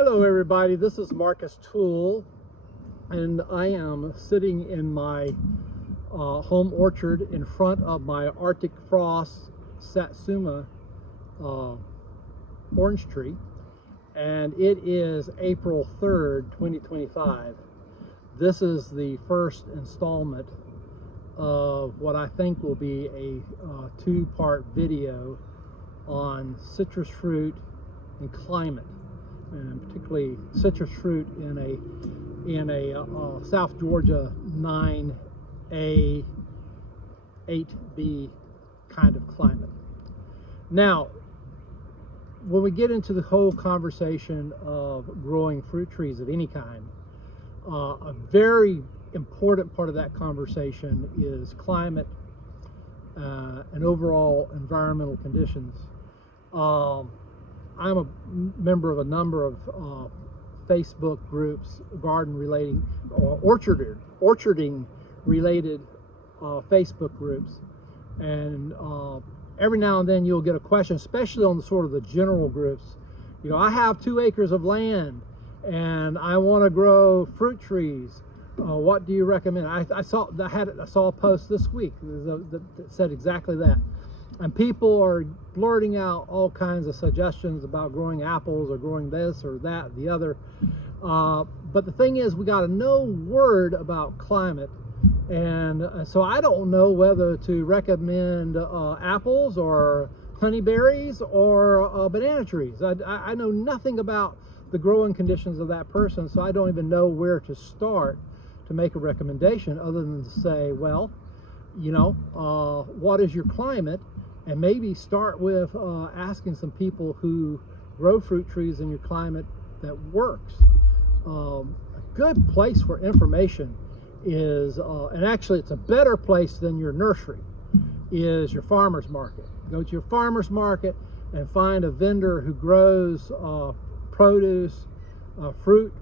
Hello everybody, this is Marcus Toole, and I am sitting in my home orchard in front of my Arctic Frost Satsuma orange tree, and it is April 3rd, 2025. This is the first installment of what I think will be a two-part video on citrus fruit and climate, and particularly citrus fruit in a South Georgia 9A, 8B kind of climate. Now, when we get into the whole conversation of growing fruit trees of any kind, a very important part of that conversation is climate and overall environmental conditions. I'm a member of a number of Facebook groups, garden relating, or orcharding related Facebook groups, and every now and then you'll get a question, especially on the sort of the general groups. You know, I have 2 acres of land and I want to grow fruit trees. What do you recommend? I saw a post this week that said exactly that. And people are blurting out all kinds of suggestions about growing apples or growing this or that, the other. But the thing is, we got no word about climate. And so I don't know whether to recommend apples or honeyberries or banana trees. I know nothing about the growing conditions of that person, so I don't even know where to start to make a recommendation other than to say, well, you know, what is your climate? And maybe start with asking some people who grow fruit trees in your climate that works. A good place for information is, and actually it's a better place than your nursery, is your farmer's market. Go to your farmer's market and find a vendor who grows produce, fruit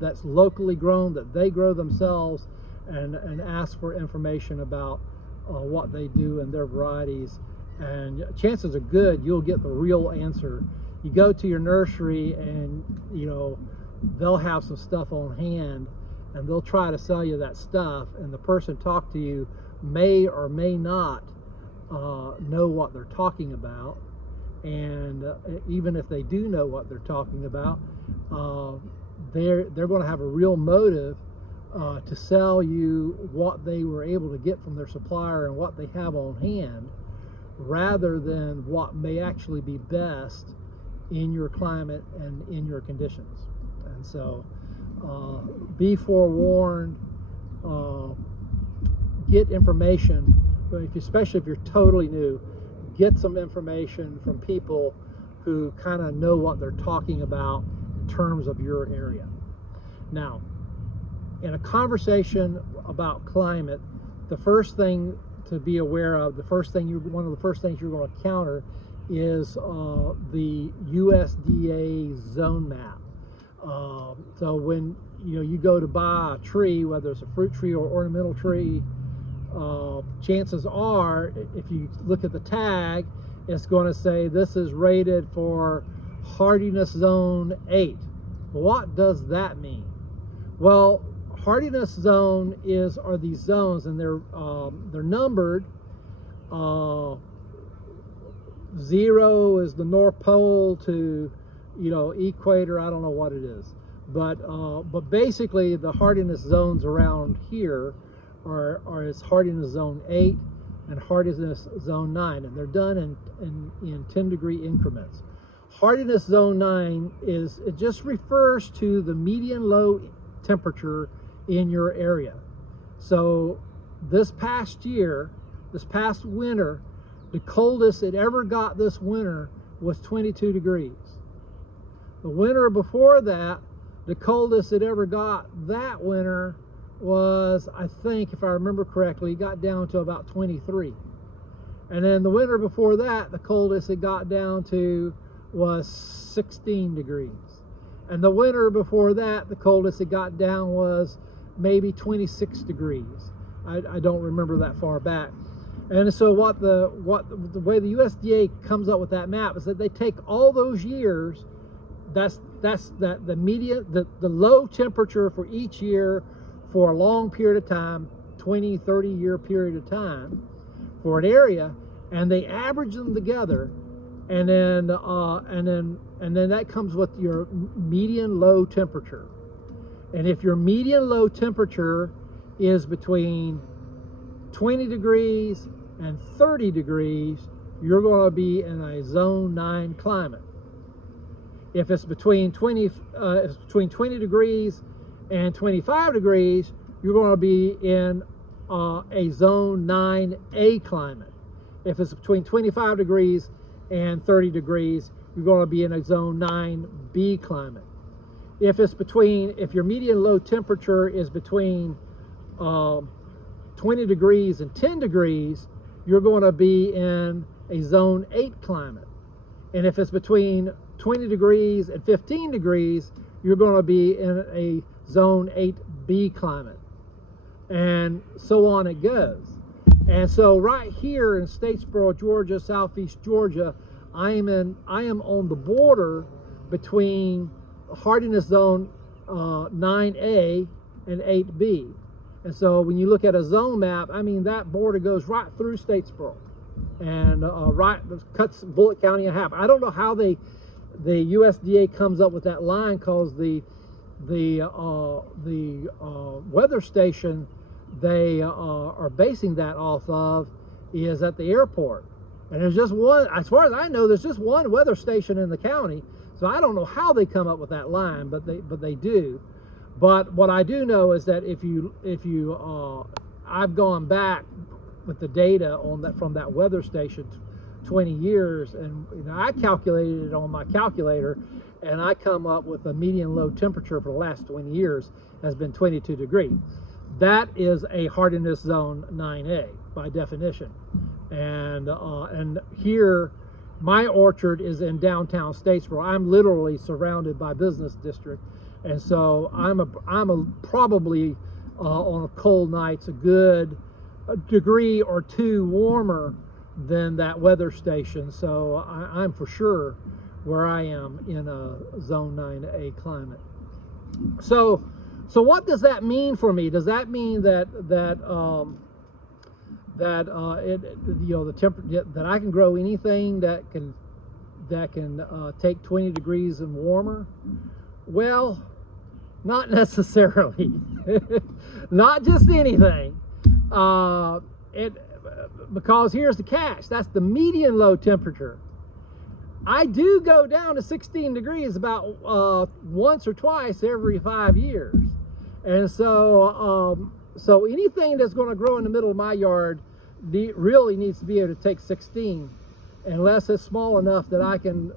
that's locally grown, that they grow themselves, and ask for information about what they do and their varieties, and chances are good you'll get the real answer. You go to your nursery and, you know, they'll have some stuff on hand and they'll try to sell you that stuff, and the person talk to you may or may not know what they're talking about, and even if they do know what they're talking about, they're going to have a real motive to sell you what they were able to get from their supplier and what they have on hand, rather than what may actually be best in your climate and in your conditions. And so be forewarned, get information, especially if you're totally new, get some information from people who kind of know what they're talking about in terms of your area. Now, in a conversation about climate, the first thing to be aware of, one of the first things you're going to encounter is the USDA zone map. So when you go to buy a tree, whether it's a fruit tree or ornamental tree, chances are, if you look at the tag, it's going to say this is rated for Hardiness Zone 8. What does that mean? Well, Hardiness Zone are these zones, and they're numbered. 0 is the North Pole to, equator. I don't know what it is, but basically the hardiness zones around here are is Hardiness Zone 8 and Hardiness Zone 9, and they're done in 10-degree increments. Hardiness Zone 9 it just refers to the median low temperature in your area. So this past winter, the coldest it ever got this winter was 22 degrees. The winter before that, the coldest it ever got that winter was, I think, if I remember correctly, it got down to about 23. And then the winter before that, the coldest it got down to was 16 degrees. And the winter before that, the coldest it got down was maybe 26 degrees. I don't remember that far back. And so the way the USDA comes up with that map is that they take all those years the median, the low temperature for each year for a long period of time, 20, 30 year period of time for an area, and they average them together, and then that comes with your median low temperature. And if your median low temperature is between 20 degrees and 30 degrees, you're going to be in a zone 9 climate. If it's between 20 degrees and 25 degrees, you're going to be in a zone 9A climate. If it's between 25 degrees and 30 degrees, you're going to be in a zone 9B climate. If your median low temperature is between 20 degrees and 10 degrees, you're going to be in a zone 8 climate. And if it's between 20 degrees and 15 degrees, you're going to be in a zone 8B climate. And so on it goes. And so right here in Statesboro, Georgia, southeast Georgia, I am on the border between Hardiness Zone 9A and 8B. And so when you look at a zone map, I mean, that border goes right through Statesboro and cuts Bullitt County in half. I don't know how the USDA comes up with that line, because the weather station they are basing that off of is at the airport. And there's just one, as far as I know, there's just one weather station in the county. So I don't know how they come up with that line, but they do. But what I do know is that if you I've gone back with the data on that from that weather station 20 years, and I calculated it on my calculator, and I come up with a median low temperature for the last 20 years has been 22 degrees. That is a hardiness zone 9A by definition. And here, my orchard is in downtown Statesboro. I'm literally surrounded by business district, and so I'm probably on a cold nights a degree or two warmer than that weather station. So I'm for sure where I am in a zone 9A climate. So what does that mean for me? Does that mean that I can grow anything that can take 20 degrees and warmer? Well, not necessarily. Not just anything. Because here's the catch. That's the median low temperature. I do go down to 16 degrees about once or twice every 5 years. And so anything that's going to grow in the middle of my yard really needs to be able to take 16, unless it's small enough that I can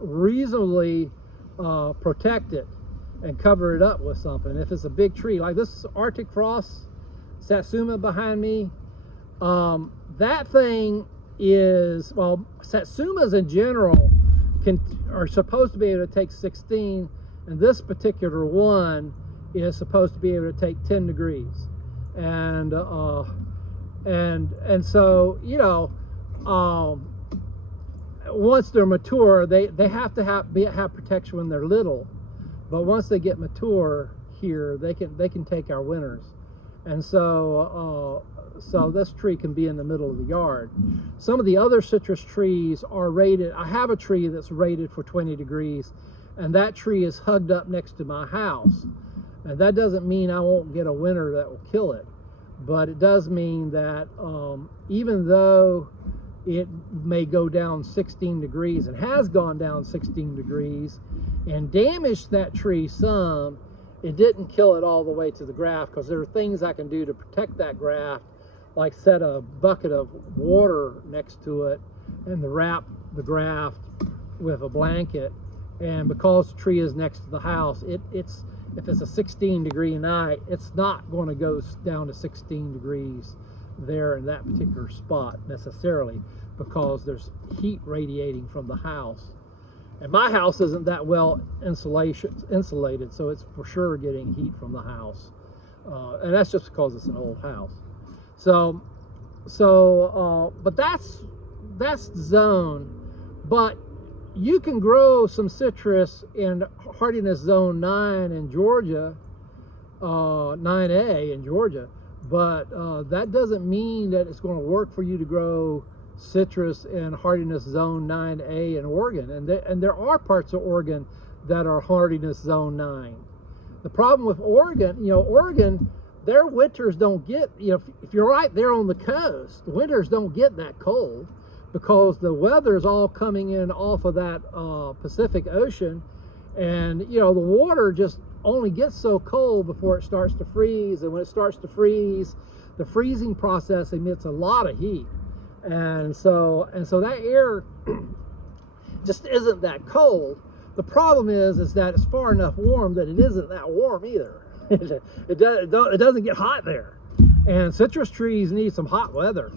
reasonably protect it and cover it up with something. If it's a big tree, like this Arctic frost satsuma behind me, that thing is, well, satsumas in general are supposed to be able to take 16, and this particular one is supposed to be able to take 10 degrees. And so once they're mature, they have to have protection when they're little, but once they get mature here, they can take our winters. And so this tree can be in the middle of the yard. Some of the other citrus trees are rated. I have a tree that's rated for 20 degrees, and that tree is hugged up next to my house. And that doesn't mean I won't get a winter that will kill it, but it does mean that even though it may go down 16 degrees and has gone down 16 degrees and damaged that tree some, it didn't kill it all the way to the graft, because there are things I can do to protect that graft, like set a bucket of water next to it and wrap the graft with a blanket. And because the tree is next to the house, if it's a 16 degree night, it's not going to go down to 16 degrees there in that particular spot necessarily, because there's heat radiating from the house. And my house isn't that well insulated, so it's for sure getting heat from the house. And that's just because it's an old house. But that's the zone. But you can grow some citrus in Hardiness Zone 9 in Georgia, 9A in Georgia, but that doesn't mean that it's going to work for you to grow citrus in Hardiness Zone 9A in Oregon. And there are parts of Oregon that are Hardiness Zone 9. The problem with Oregon, Oregon, their winters don't get, if you're right there on the coast, the winters don't get that cold, because the weather is all coming in off of that Pacific Ocean, and the water just only gets so cold before it starts to freeze, and when it starts to freeze, the freezing process emits a lot of heat, and so that air just isn't that cold. The problem is that it's far enough warm that it isn't that warm either. It doesn't get hot there, and citrus trees need some hot weather.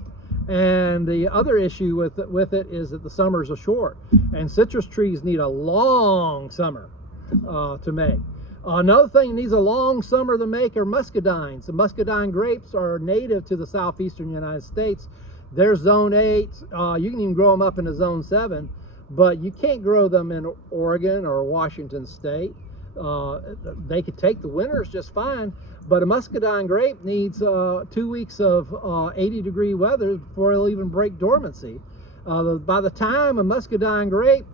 And the other issue with it is that the summers are short, and citrus trees need a long summer to make. Another thing that needs a long summer to make are muscadines. The muscadine grapes are native to the southeastern United States. They're Zone 8. You can even grow them up into Zone 7, but you can't grow them in Oregon or Washington State. They could take the winters just fine, but a muscadine grape needs 2 weeks of 80-degree weather before it'll even break dormancy. By the time a muscadine grape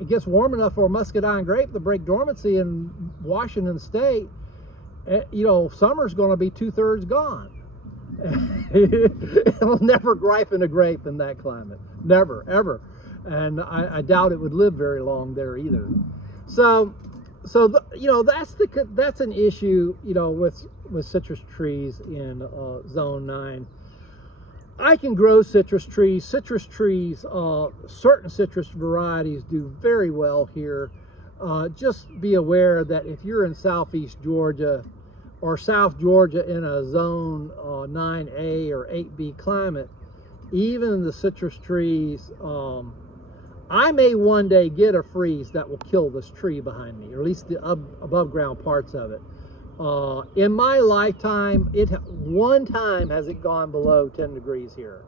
it gets warm enough for a muscadine grape to break dormancy in Washington State, summer's going to be 2/3 gone. It'll never ripen a grape in that climate, never, ever. And I doubt it would live very long there either. So that's an issue, with citrus trees in Zone 9. I can grow citrus trees. Certain citrus varieties do very well here. Just be aware that if you're in southeast Georgia or South Georgia in a Zone 9A or 8B climate, even the citrus trees, I may one day get a freeze that will kill this tree behind me, or at least the above ground parts of it. In my lifetime, one time has it gone below 10 degrees here.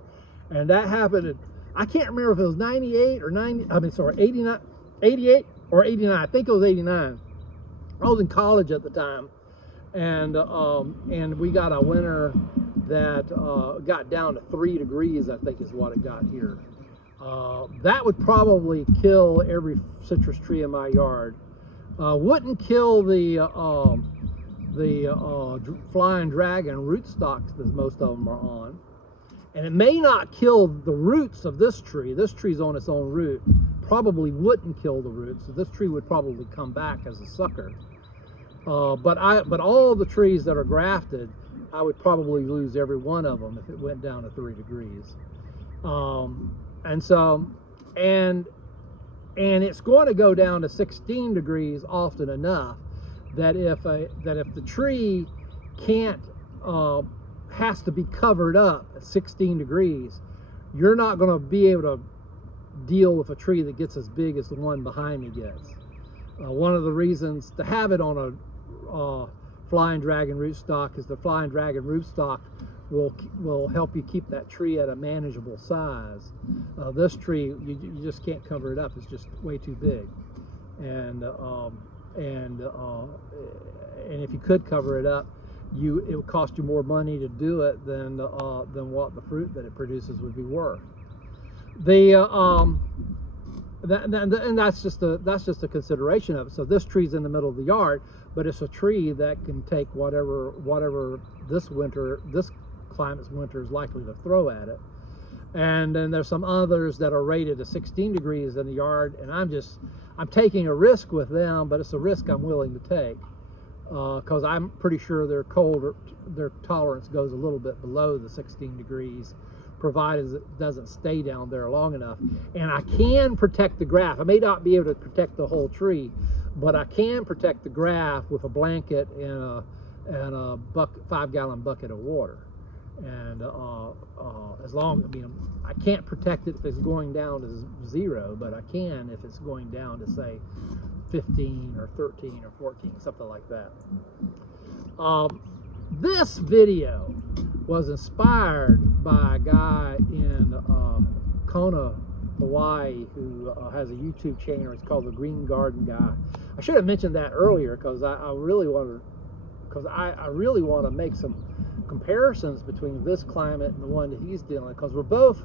And that happened, I can't remember if it was 89, 88 or 89. I think it was 89. I was in college at the time, and we got a winter that got down to 3 degrees, I think is what it got here. That would probably kill every citrus tree in my yard. Wouldn't kill the flying dragon rootstocks that most of them are on. And it may not kill the roots of this tree. This tree's on its own root. Probably wouldn't kill the roots. So this tree would probably come back as a sucker. But all the trees that are grafted, I would probably lose every one of them if it went down to 3 degrees. And it's going to go down to 16 degrees often enough that if the tree has to be covered up at 16 degrees, you're not going to be able to deal with a tree that gets as big as the one behind me gets. One of the reasons to have it on a flying dragon rootstock is the flying dragon rootstock will help you keep that tree at a manageable size. This tree, you just can't cover it up. It's just way too big. And if you could cover it up, it would cost you more money to do it than what the fruit that it produces would be worth. And that's just a consideration of it. So this tree's in the middle of the yard, but it's a tree that can take whatever this climate's winter is likely to throw at it. And then there's some others that are rated to 16 degrees in the yard, and I'm taking a risk with them, but it's a risk I'm willing to take, because I'm pretty sure their tolerance goes a little bit below the 16 degrees, provided it doesn't stay down there long enough. And I can protect the graft. I may not be able to protect the whole tree, but I can protect the graft with a blanket and a 5-gallon bucket of water. And I can't protect it if it's going down to 0, but I can if it's going down to, say, 15 or 13 or 14, something like that. This video was inspired by a guy Kona, Hawaii, who has a YouTube channel. It's called The Green Garden Guy. I should have mentioned that earlier because I really want to make some comparisons between this climate and the one that he's dealing with, because we're both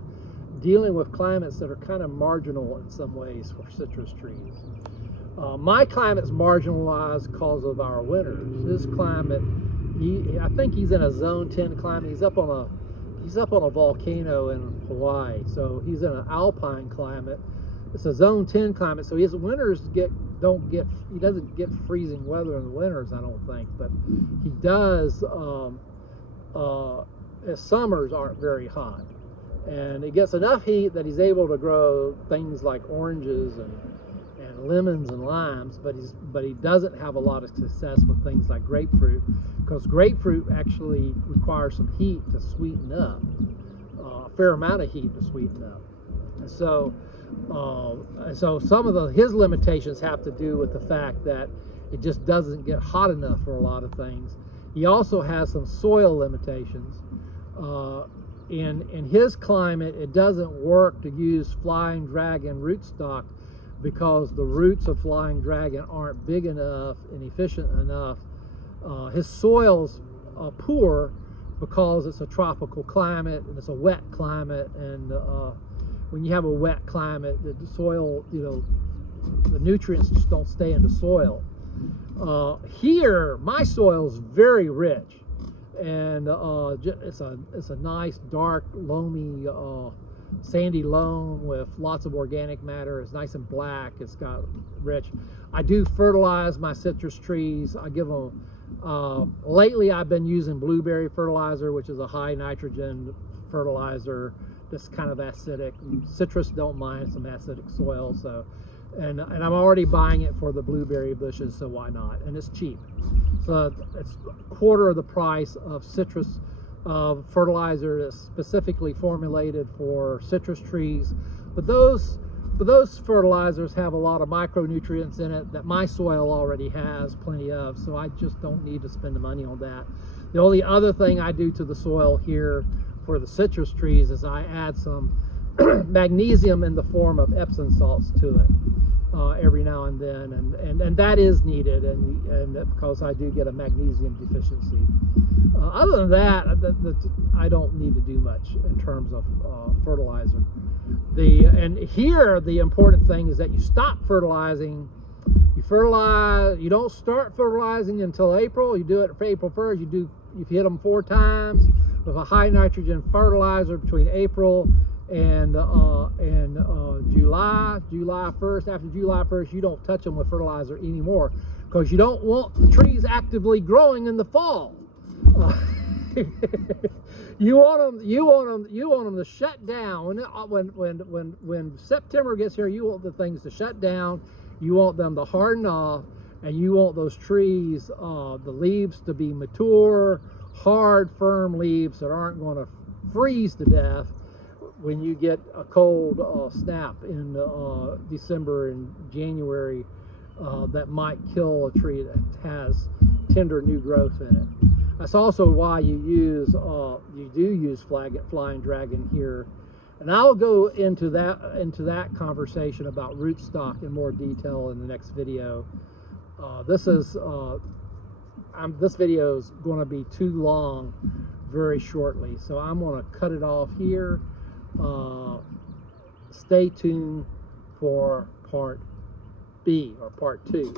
dealing with climates that are kind of marginal in some ways for citrus trees. My climate's marginalized because of our winters. His climate, I think he's in a zone 10 climate. He's up on a volcano in Hawaii, so he's in an alpine climate. It's a zone 10 climate, so his winters he doesn't get freezing weather in the winters, I don't think, but he does. His summers aren't very hot, and it gets enough heat that he's able to grow things like oranges and lemons and limes, but he doesn't have a lot of success with things like grapefruit, because grapefruit actually requires some heat to sweeten up, a fair amount of heat to sweeten up. And so some of his limitations have to do with the fact that it just doesn't get hot enough for a lot of things. He also has some soil limitations. In his climate, it doesn't work to use flying dragon rootstock because the roots of flying dragon aren't big enough and efficient enough. His soil's poor because it's a tropical climate and it's a wet climate, and when you have a wet climate, the soil, the nutrients just don't stay in the soil. Here, my soil's very rich, and it's a nice, dark, loamy, sandy loam with lots of organic matter. It's nice and black. It's got rich. I do fertilize my citrus trees. I give them. Lately, I've been using blueberry fertilizer, which is a high nitrogen fertilizer that's kind of acidic. Citrus don't mind some acidic soil, so. And I'm already buying it for the blueberry bushes, so why not? And it's cheap. So it's a quarter of the price of citrus fertilizer that's specifically formulated for citrus trees. But those fertilizers have a lot of micronutrients in it that my soil already has plenty of, so I just don't need to spend the money on that. The only other thing I do to the soil here for the citrus trees is I add some magnesium in the form of Epsom salts to it every now and then, and that is needed, and because I do get a magnesium deficiency. Other than that, I don't need to do much in terms of fertilizer. And here the important thing is that you stop fertilizing. You fertilize. You don't start fertilizing until April. You do it for April 1st. You hit them 4 times with a high nitrogen fertilizer between April and July 1st. After July 1st, you don't touch them with fertilizer anymore, because you don't want the trees actively growing in the fall. You want them to shut down when September gets here. You want the things to shut down. You want them to harden off, and you want those trees, the leaves to be mature, hard, firm leaves that aren't going to freeze to death when you get a cold snap in December and January that might kill a tree that has tender new growth in it. That's also why you do use flying dragon here, and I'll go into that conversation about rootstock in more detail in the next video. This video is going to be too long very shortly, so I'm going to cut it off here. Stay tuned for part B, or part 2.